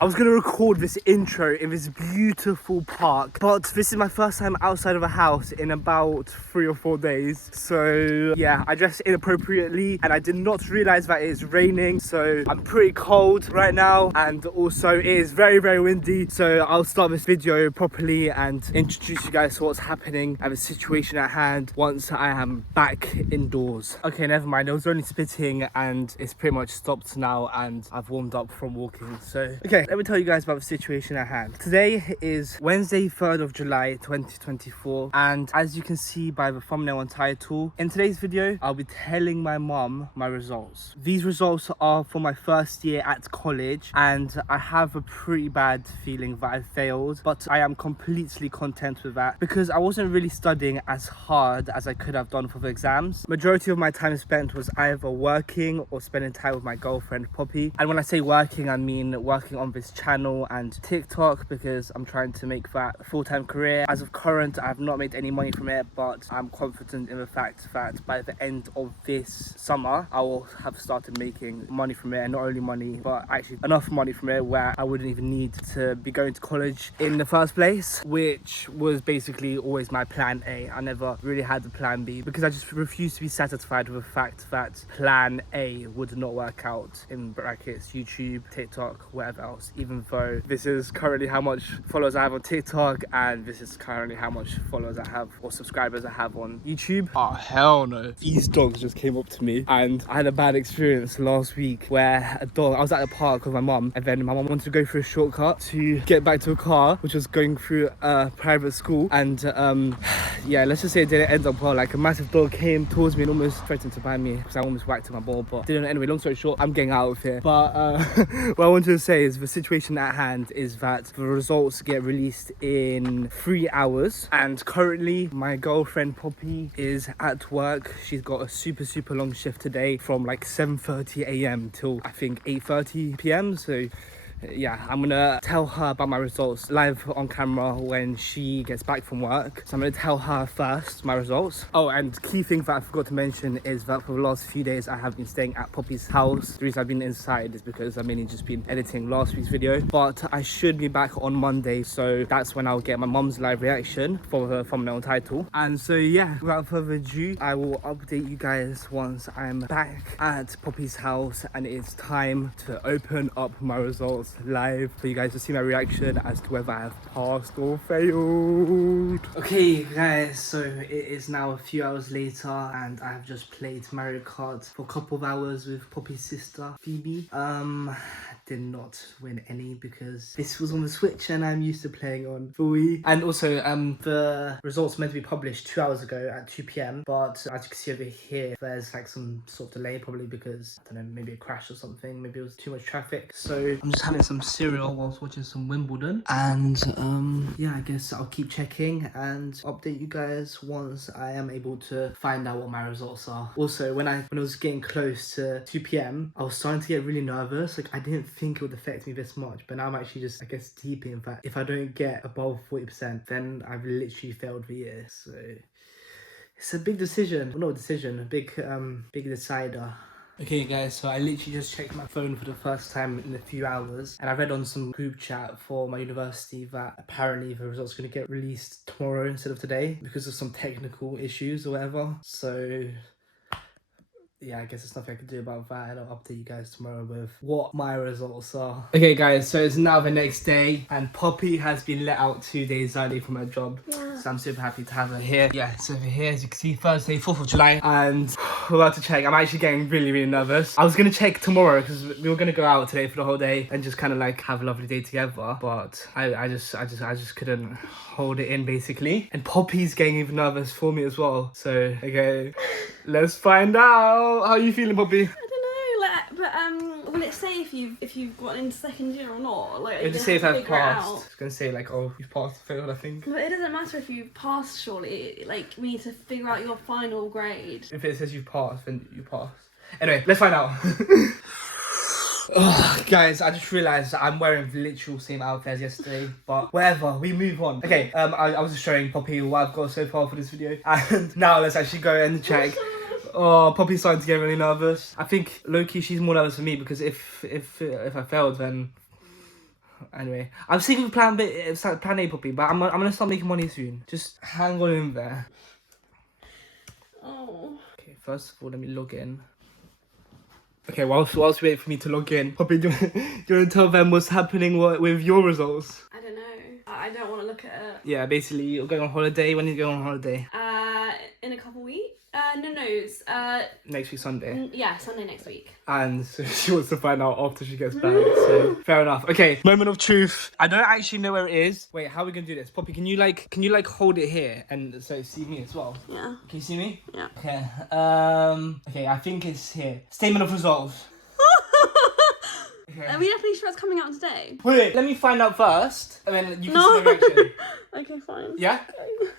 I was gonna record this intro in this beautiful park, but this is my first time outside of a house in about 3 or 4 days. So yeah, I dressed inappropriately and I did not realize that it's raining. So I'm pretty cold right now, and also it is very, very windy. So I'll start this video properly and introduce you guys to what's happening and the situation at hand once I am back indoors. Okay, never mind. I was only spitting and it's pretty much stopped now, and I've warmed up from walking. So okay, let me tell you guys about the situation at hand. Today is Wednesday, 3rd of July 2024, and as you can see by the thumbnail and title, in today's video I'll be telling my mum my results. These results are for my first year at college, and I have a pretty bad feeling that I failed, but I am completely content with that because I wasn't really studying as hard as I could have done for the exams. Majority of my time spent was either working or spending time with my girlfriend Poppy, and when I say working, I mean working on this channel and TikTok because I'm trying to make that a full-time career. As of current, I have not made any money from it, but I'm confident in the fact that by the end of this summer I will have started making money from it, and not only money but actually enough money from it where I wouldn't even need to be going to college in the first place, which was basically always my plan A. I never really had a plan B because I just refused to be satisfied with the fact that plan A would not work out, in brackets YouTube, TikTok, whatever else, even though this is currently how much followers I have on TikTok and this is currently how much followers I have or subscribers I have on YouTube. Oh hell no, these dogs just came up to me, and I had a bad experience last week where I was at the park with my mum, and then my mum wanted to go through a shortcut to get back to a car which was going through a private school, and yeah, let's just say it didn't end up well. Like, a massive dog came towards me and almost threatened to bite me because I almost whacked my ball, but didn't. Anyway, long story short, I'm getting out of here. But what I wanted to say is the situation at hand is that the results get released in 3 hours, and currently my girlfriend Poppy is at work. She's got a super long shift today from like 7:30 a.m. till I think 8:30 p.m. So yeah, I'm gonna tell her about my results live on camera when she gets back from work. So I'm gonna tell her first my results. Oh, and key thing that I forgot to mention is that for the last few days I have been staying at Poppy's house. The reason I've been inside is because I've mainly just been editing last week's video, but I should be back on Monday, so that's when I'll get my mum's live reaction for the thumbnail and title. And so yeah, without further ado, I will update you guys once I'm back at Poppy's house and it's time to open up my results live for you guys to see my reaction as to whether I have passed or failed. Okay guys, so it is now a few hours later and I have just played Mario Kart for a couple of hours with Poppy's sister Phoebe. Did not win any because this was on the Switch and I'm used to playing on the Wii. And also the results meant to be published 2 hours ago at 2 p.m, but as you can see over here there's like some sort of delay, probably because I don't know, maybe a crash or something, maybe it was too much traffic. So I'm just having some cereal whilst watching some Wimbledon, and yeah, I guess I'll keep checking and update you guys once I am able to find out what my results are. Also, when I was getting close to 2 p.m, I was starting to get really nervous. Like, I didn't think it would affect me this much, but now I'm actually just, I guess, deep in that if I don't get above 40%, then I've literally failed the year. So it's a big decision. Well, not a decision, a big decider. Okay guys, so I literally just checked my phone for the first time in a few hours, and I read on some group chat for my university that apparently the results are going to get released tomorrow instead of today because of some technical issues or whatever. So yeah, I guess there's nothing I can do about that, and I'll update you guys tomorrow with what my results are. Okay guys, so it's now the next day and Poppy has been let out 2 days early from her job. Yeah. So I'm super happy to have her here. Yeah, so over here, as you can see, Thursday, 4th of July, and we're about to check. I'm actually getting really nervous. I was gonna check tomorrow because we were gonna go out today for the whole day and just kind of like have a lovely day together, but I just couldn't hold it in basically. And Poppy's getting even nervous for me as well. So okay, let's find out. How are you feeling, Poppy? I don't know, like, but will it say if you've gotten into second year or not? Like, it'll just say if I've passed. It's gonna say like, oh, you've passed, failed, I think. But it doesn't matter if you've passed, surely. Like, we need to figure out your final grade. If it says you've passed, then you passed. Anyway, let's find out. Oh, guys, I just realised I'm wearing the literal same outfit as yesterday, but whatever, we move on. Okay, I was just showing Poppy what I've got so far for this video, and now let's actually go and check. Oh, Poppy's starting to get really nervous. I think low-key she's more nervous than me because if I failed, then Anyway, I'm sticking with plan B, plan A, Poppy, but I'm gonna start making money soon. Just hang on in there. Oh. Okay, first of all, let me log in. Okay, whilst we wait for me to log in, Poppy, do you want to tell them what's happening with your results? I don't know. I don't want to look at it. Yeah, basically, you're going on holiday. When are you going on holiday? In a couple weeks. No, it's Next week, Sunday. yeah, Sunday next week. And so she wants to find out after she gets back. So fair enough. Okay, moment of truth. I don't actually know where it is. Wait, how are we gonna do this? Poppy, can you hold it here and so see me as well? Yeah. Can you see me? Yeah. Okay. Okay, I think it's here. Statement of results. Okay. Are we definitely sure it's coming out today? Wait, let me find out first, and then you can No. see the reaction. Okay, fine. Yeah?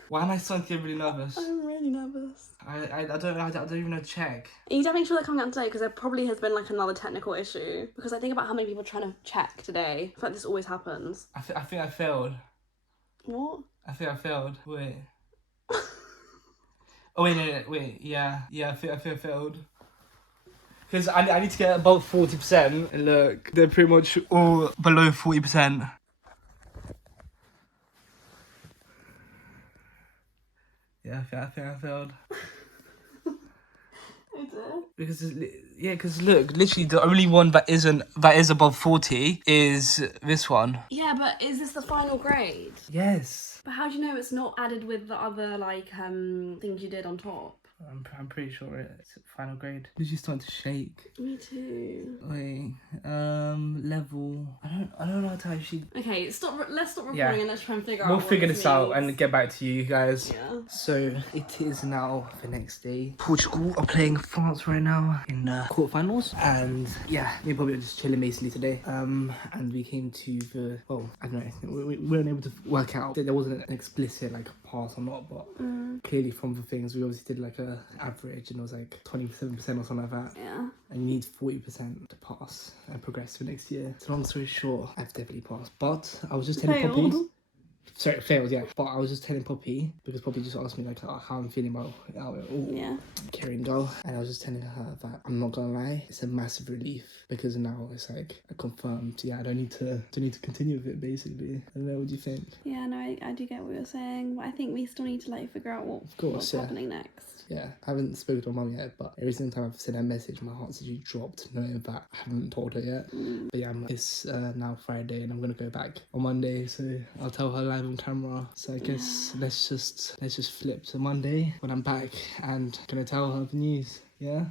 Why am I starting to get really nervous? I'm really nervous. I don't even know to check. Are you definitely sure they're coming out today? Because there probably has been like another technical issue. Because I think about how many people are trying to check today. I feel like this always happens. I think I failed. What? I think I failed. Wait. Oh wait, no, wait. Yeah, I think I failed. Because I need to get above 40%. And look, they're pretty much all below 40%. Yeah, I think I failed. I did. Because look, literally the only one that is above 40 is this one. Yeah, but is this the final grade? Yes. But how do you know it's not added with the other like things you did on top? I'm pretty sure it's final grade. Literally starting to shake. Me too. Wait, level. I don't know how to actually. Okay, let's stop recording Yeah. and let's try and figure out. We'll what figure this out and means. get back to you guys. Yeah. So it is now the next day. Portugal are playing France right now in quarterfinals, and yeah, me and Bobby are just chilling basically today. And we came to the I don't know. We weren't able to work out. There wasn't an explicit like pass or not, but clearly from the things we obviously did like a average, and it was like 27% or something like that. Yeah. And you need 40% to pass and progress for next year. So long story short, I've definitely passed. But I was just telling Failed. Poppy. Sorry, failed, yeah. But I was just telling Poppy, because Poppy just asked me like how I'm feeling about Yeah. caring girl. And I was just telling her that I'm not gonna lie, it's a massive relief, because now it's like a confirmed, yeah, I don't need to continue with it basically. I don't know, what do you think? Yeah, no, I do get what you're saying, but I think we still need to like figure out what's yeah. happening next. Yeah, I haven't spoken to my mum yet, but every single time I've sent her a message, my heart's actually dropped knowing that I haven't told her yet. But yeah, it's now Friday and I'm gonna go back on Monday, so I'll tell her live on camera. So I guess let's just flip to Monday when I'm back and gonna tell her the news. Yeah.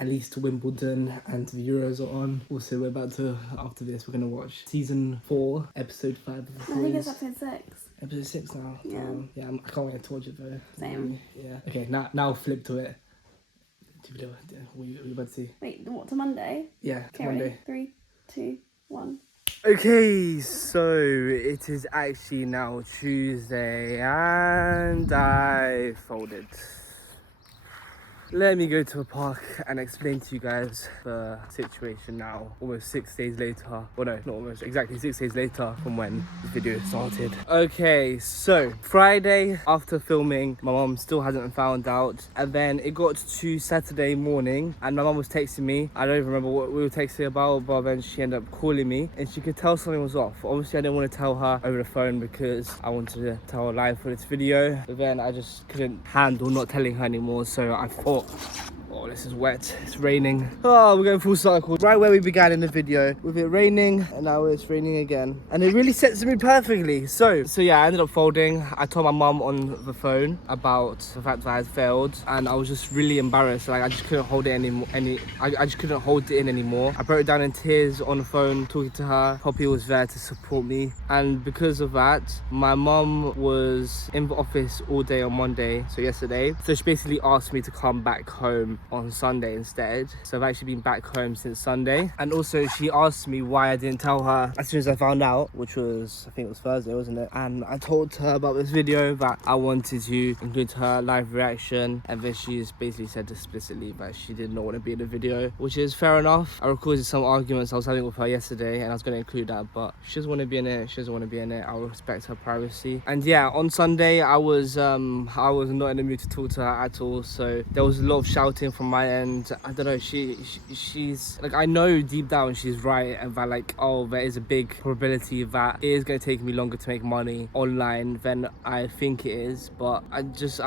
At least Wimbledon and the Euros are on. Also, we're about to, after this, we're going to watch season 4, episode 5 of the series. I think it's episode 6. Episode 6 now. Yeah. Yeah, I can't wait to watch it though. Same. Yeah. Okay, now flip to it. What are you about to see? Wait, what, to Monday? Yeah, to Okay, Monday. ready? 3, 2, 1. Okay, so it is actually now Tuesday and I folded. Let me go to a park and explain to you guys the situation now, almost 6 days later. Well, no, not almost, exactly 6 days later from when the video started. Okay, so Friday after filming, my mom still hasn't found out. And then it got to Saturday morning and my mom was texting me. I don't even remember what we were texting about, but then she ended up calling me and she could tell something was off. Obviously, I didn't want to tell her over the phone because I wanted to tell her live for this video. But then I just couldn't handle not telling her anymore, so I thought, oh, this is wet. It's raining. Oh, we're going full circle. Right where we began in the video, with it raining, and now it's raining again. And it really sets me perfectly. So yeah, I ended up folding. I told my mum on the phone about the fact that I had failed, and I was just really embarrassed. Like I just couldn't hold it anymore. I just couldn't hold it in anymore. I broke down in tears on the phone talking to her. Poppy was there to support me, and because of that, my mum was in the office all day on Monday, so yesterday. So she basically asked me to come back home on Sunday instead. So I've actually been back home since Sunday. And also she asked me why I didn't tell her as soon as I found out, which was, I think it was Thursday, wasn't it? And I told her about this video that I wanted to include her live reaction, and then she just basically said explicitly that she did not want to be in the video, which is fair enough. I recorded some arguments I was having with her yesterday and I was going to include that, but she doesn't want to be in it. She doesn't want to be in it. I'll respect her privacy. And yeah, on Sunday I was not in the mood to talk to her at all, so there was a lot of shouting everything from my end. I don't know, she's like, I know deep down she's right, and that like, oh, there is a big probability that it is going to take me longer to make money online than I think it is. But I'm just,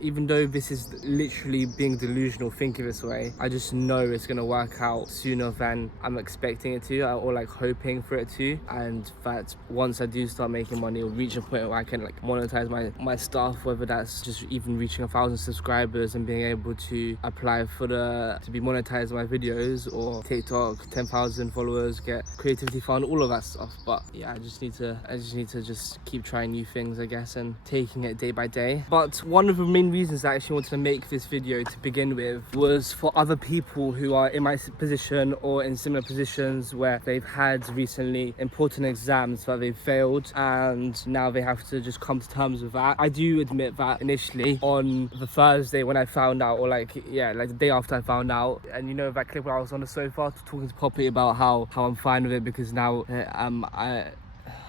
even though this is literally being delusional thinking this way, I just know it's going to work out sooner than I'm expecting it to, or like hoping for it to. And that once I do start making money or reach a point where I can like monetize my stuff, whether that's just even reaching 1,000 subscribers and being able to apply for to be monetized my videos, or TikTok 10,000 followers, get creativity fund, all of that stuff. But yeah, I just need to just keep trying new things, I guess, and taking it day by day. But one of the main reasons I actually wanted to make this video to begin with was for other people who are in my position or in similar positions where they've had recently important exams that they've failed, and now they have to just come to terms with that. I do admit that initially on the Thursday when I found out, or like, yeah, like the day after I found out, and you know that clip where I was on the sofa talking to Poppy about how I'm fine with it because now I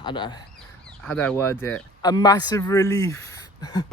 don't know, how do I word it? A massive relief.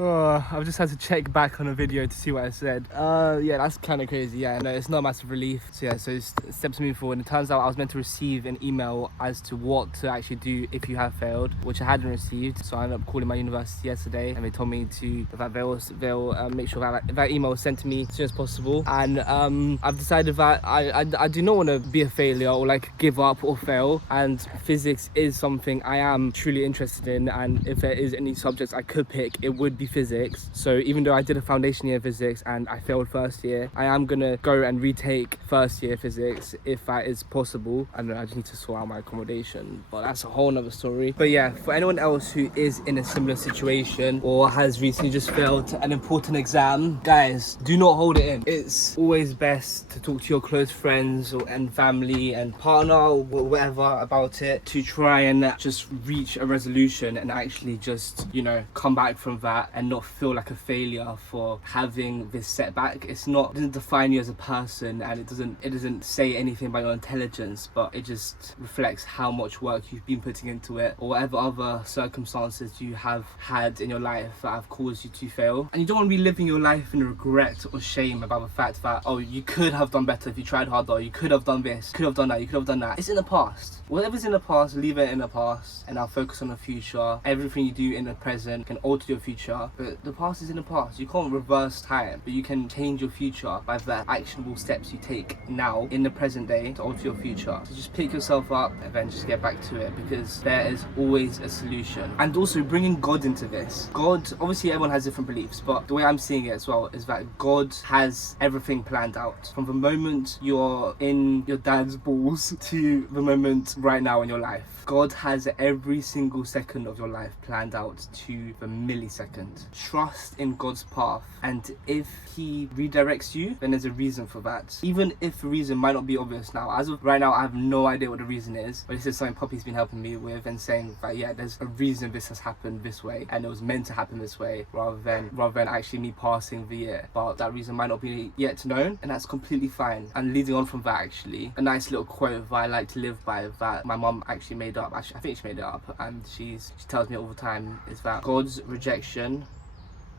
Oh, I've just had to check back on a video to see what I said. Yeah, that's kind of crazy. Yeah, no, it's not a massive relief. So yeah, so it's steps moving forward. And it turns out I was meant to receive an email as to what to actually do if you have failed, which I hadn't received. So I ended up calling my university yesterday, and they told me that they'll make sure that email was sent to me as soon as possible. And I've decided that I do not want to be a failure or like give up or fail. And physics is something I am truly interested in. And if there is any subjects I could pick, it would be physics. So even though I did a foundation year physics and I failed first year, I am gonna go and retake first year physics if that is possible. I don't know, I just need to sort out my accommodation, but that's a whole nother story. But yeah, for anyone else who is in a similar situation or has recently just failed an important exam, guys, do not hold it in. It's always best to talk to your close friends and family and partner or whatever about it, to try and just reach a resolution and actually just, you know, come back from that and not feel like a failure for having this setback. It doesn't define you as a person, and it doesn't say anything about your intelligence, but it just reflects how much work you've been putting into it, or whatever other circumstances you have had in your life that have caused you to fail. And you don't want to be living your life in regret or shame about the fact that, oh, you could have done better if you tried harder, or you could have done this, could have done that, you could have done that. It's in the past. Whatever's in the past, leave it in the past, and now focus on the future. Everything you do in the present can alter your future, but the past is in the past. You can't reverse time, but you can change your future by the actionable steps you take now in the present day to alter your future. So just pick yourself up and then just get back to it, because there is always a solution. And also bringing God into this. God, obviously everyone has different beliefs, but the way I'm seeing it as well is that God has everything planned out. From the moment you're in your dad's balls to the moment right now in your life. God has every single second of your life planned out to the millisecond. Trust in God's path, and if he redirects you, then there's a reason for that. Even if the reason might not be obvious now. As of right now, I have no idea what the reason is, but this is something Poppy's been helping me with and saying that, yeah, there's a reason this has happened this way, and it was meant to happen this way, rather than actually me passing the year. But that reason might not be yet known, and that's completely fine. And leading on from that, actually, a nice little quote that I like to live by, that my mum actually made up. Actually, I think she made it up, and she tells me all the time, is that God's rejection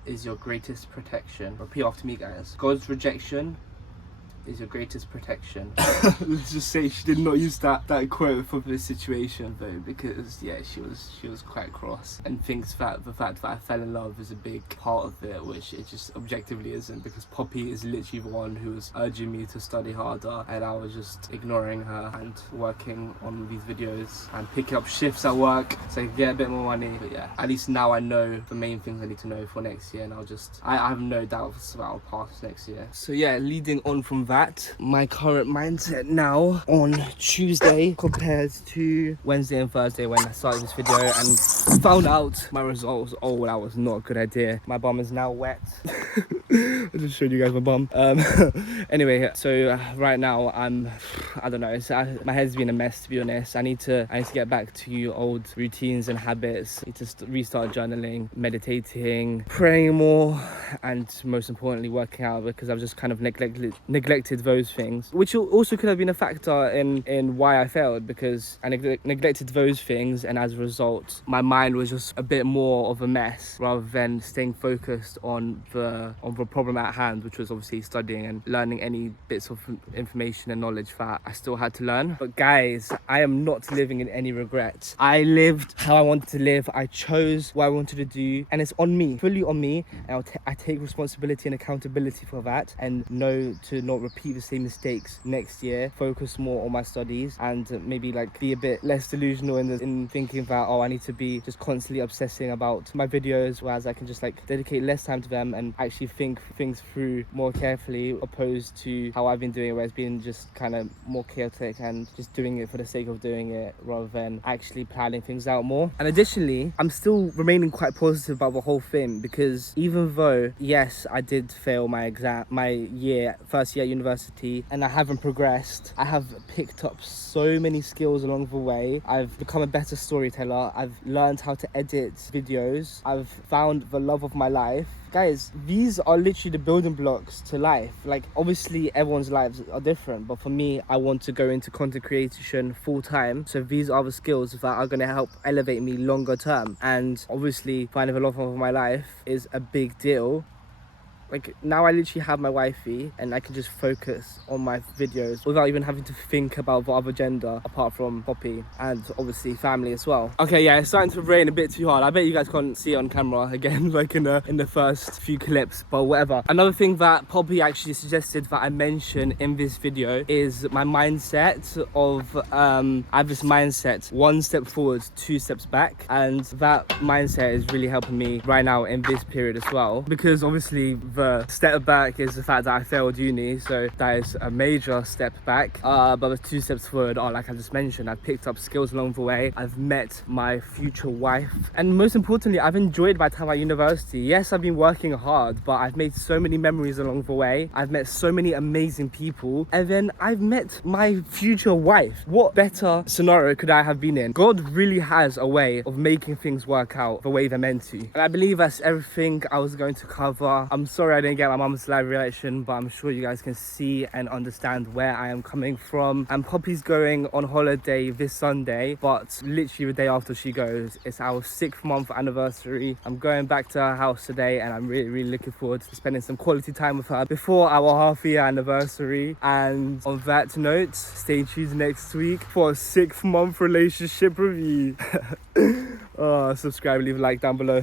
is your greatest protection. Repeat after me, guys. God's rejection is your greatest protection. Let's just say she did not use that quote for this situation though, because yeah, she was quite cross and thinks that the fact that I fell in love is a big part of it, which it just objectively isn't, because Poppy is literally the one who was urging me to study harder, and I was just ignoring her and working on these videos and picking up shifts at work so I could get a bit more money. But yeah, at least now I know the main things I need to know for next year, and I have no doubts that I'll pass next year. So yeah, leading on from that, my current mindset now on Tuesday compared to Wednesday and Thursday when I started this video and found out my results. Oh, that was not a good idea. My bum is now wet. I just showed you guys my bum. Anyway, so right now I don't know, my head's been a mess, to be honest. I need to get back to old routines and habits. I need to restart journaling, meditating, praying more, and most importantly working out, because I've just kind of neglected neglected those things, which also could have been a factor in why I failed, because I neglected those things, and as a result my mind was just a bit more of a mess rather than staying focused on the problem at hand, which was obviously studying and learning any bits of information and knowledge that I still had to learn. But guys, I am not living in any regrets. I lived how I wanted to live. I chose what I wanted to do, and it's on me, fully on me, and I take responsibility and accountability for that, and know to not repeat the same mistakes next year, focus more on my studies, and maybe like be a bit less delusional in thinking that, oh, I need to be just constantly obsessing about my videos, whereas I can just like dedicate less time to them and actually think things through more carefully, opposed to how I've been doing it, where it's been just kind of more chaotic and just doing it for the sake of doing it rather than actually planning things out more. And additionally, I'm still remaining quite positive about the whole thing, because even though, yes, I did fail my first year at university, and I haven't progressed, I have picked up so many skills along the way. I've become a better storyteller. I've learned how to edit videos. I've found the love of my life. Guys, these are literally the building blocks to life. Like, obviously everyone's lives are different, but for me, I want to go into content creation full time. So these are the skills that are going to help elevate me longer term. And obviously finding the love of my life is a big deal. Like, now I literally have my wifey and I can just focus on my videos without even having to think about the other gender apart from Poppy, and obviously family as well. Okay, yeah, it's starting to rain a bit too hard. I bet you guys can't see it on camera again, like in the first few clips, but whatever. Another thing that Poppy actually suggested that I mention in this video is my mindset of, I have this mindset, 1 step forward, 2 steps back. And that mindset is really helping me right now in this period as well, because obviously the step back is the fact that I failed uni, so that is a major step back, but the 2 steps forward are, like I just mentioned, I've picked up skills along the way, I've met my future wife, and most importantly, I've enjoyed my time at university. Yes, I've been working hard, but I've made so many memories along the way. I've met so many amazing people, and then I've met my future wife. What better scenario could I have been in? God really has a way of making things work out the way they're meant to, and I believe that's everything I was going to cover. I'm sorry I didn't get my mum's live reaction, but I'm sure you guys can see and understand where I am coming from. And Poppy's going on holiday this Sunday, but literally the day after she goes, it's our 6th month anniversary. I'm going back to her house today, and I'm really looking forward to spending some quality time with her before our half-year anniversary. And on that note, stay tuned next week for a 6th month relationship review. Subscribe, leave a like down below.